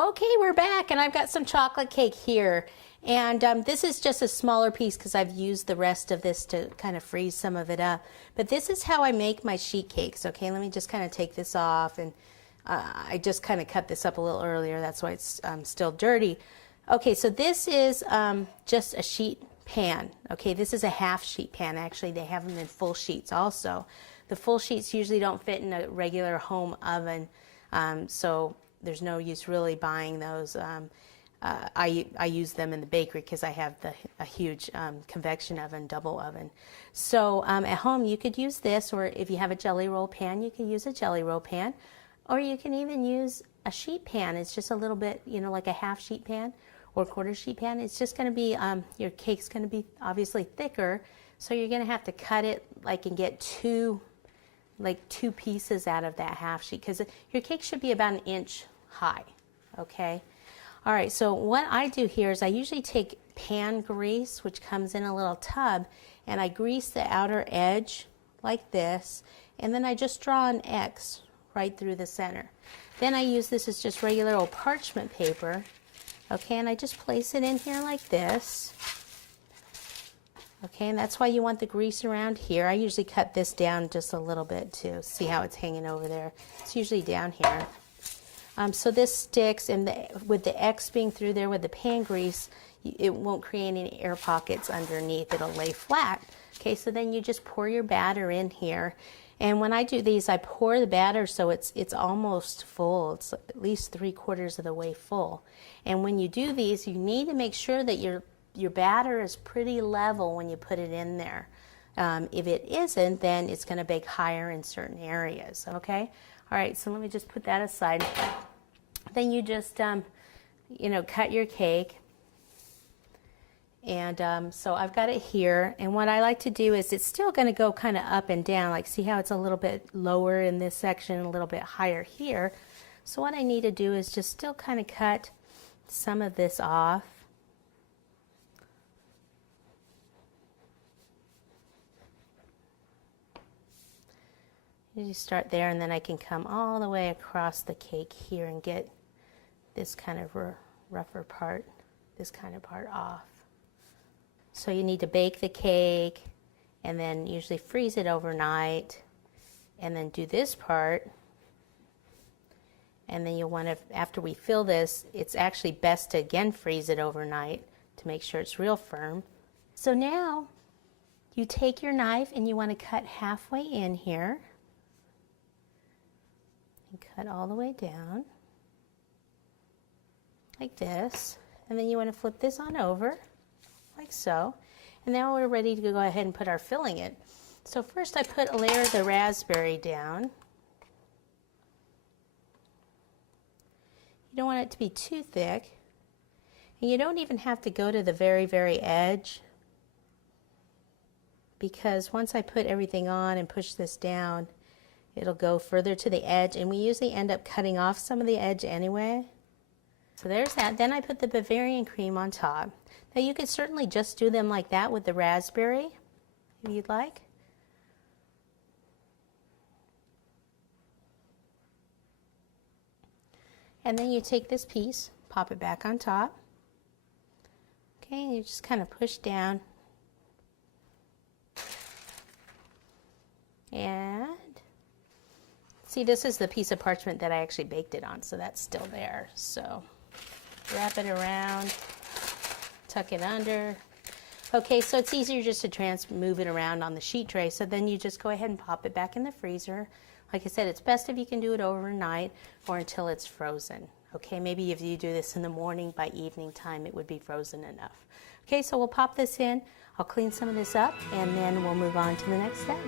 Okay, we're back, and I've got some chocolate cake here. And this is just a smaller piece because I've used the rest of this to kind of freeze some of it up. But this is how I make my sheet cakes. Okay, let me just kind of take this off. And I just kind of cut this up a little earlier. That's why it's still dirty. Okay, so this is just a sheet pan. Okay, this is a half sheet pan. Actually, they have them in full sheets also. The full sheets usually don't fit in a regular home oven. So there's no use really buying those. I use them in the bakery because I have a huge convection oven, double oven. So at home you could use this, or if you have a jelly roll pan, you can use a jelly roll pan, or you can even use a sheet pan. It's just a little bit, you know, like a half sheet pan or quarter sheet pan. It's just going to be, your cake's going to be obviously thicker, so you're going to have to cut it like and get two pieces out of that half sheet, because your cake should be about 1 inch high. Okay. All right, so what I do here is I usually take pan grease, which comes in a little tub, and I grease the outer edge like this, and then I just draw an X right through the center. Then I use this as just regular old parchment paper, okay, and I just place it in here like this. Okay, and that's why you want the grease around here. I usually cut this down just a little bit too. See how it's hanging over there? It's usually down here. So this sticks, and with the X being through there with the pan grease, it won't create any air pockets underneath. It'll lay flat. Okay, so then you just pour your batter in here. And when I do these, I pour the batter so it's almost full. It's at least 3/4 of the way full. And when you do these, you need to make sure that your batter is pretty level when you put it in there. If it isn't, then it's going to bake higher in certain areas. Okay? All right, so let me just put that aside. Then you just, cut your cake. And so I've got it here. And what I like to do is it's still going to go kind of up and down. Like, see how it's a little bit lower in this section, a little bit higher here. So what I need to do is just still kind of cut some of this off. You start there, and then I can come all the way across the cake here and get this kind of rougher part, this kind of part off. So you need to bake the cake and then usually freeze it overnight, and then do this part. And then you'll want to, after we fill this, it's actually best to again freeze it overnight to make sure it's real firm. So now you take your knife and you want to cut halfway in here. And cut all the way down like this, and then you want to flip this on over like so, and now we're ready to go ahead and put our filling in. So first I put a layer of the raspberry down. You don't want it to be too thick, and you don't even have to go to the very, very edge, because once I put everything on and push this down, it'll go further to the edge, and we usually end up cutting off some of the edge anyway. So there's that. Then I put the Bavarian cream on top. Now you could certainly just do them like that with the raspberry, if you'd like. And then you take this piece, pop it back on top. Okay, and you just kind of push down. And see, this is the piece of parchment that I actually baked it on, so that's still there. So wrap it around, tuck it under. Okay, so it's easier just to move it around on the sheet tray, so then you just go ahead and pop it back in the freezer. Like I said, it's best if you can do it overnight or until it's frozen. Okay, maybe if you do this in the morning, by evening time it would be frozen enough. Okay, so we'll pop this in. I'll clean some of this up, and then we'll move on to the next step.